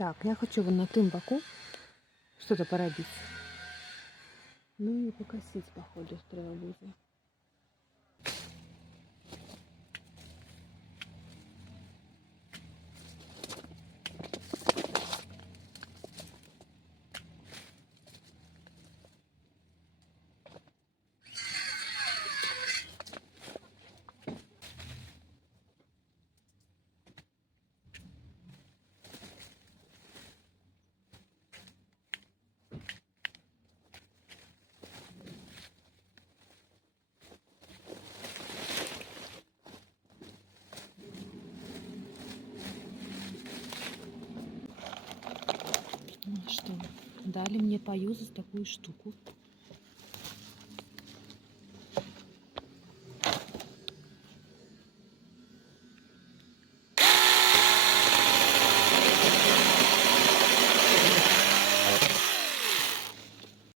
Так, я хочу вон на тым боку что-то породить. Ну и покосить, походу, треба буде. Ну что, дали мне поюзать такую штуку.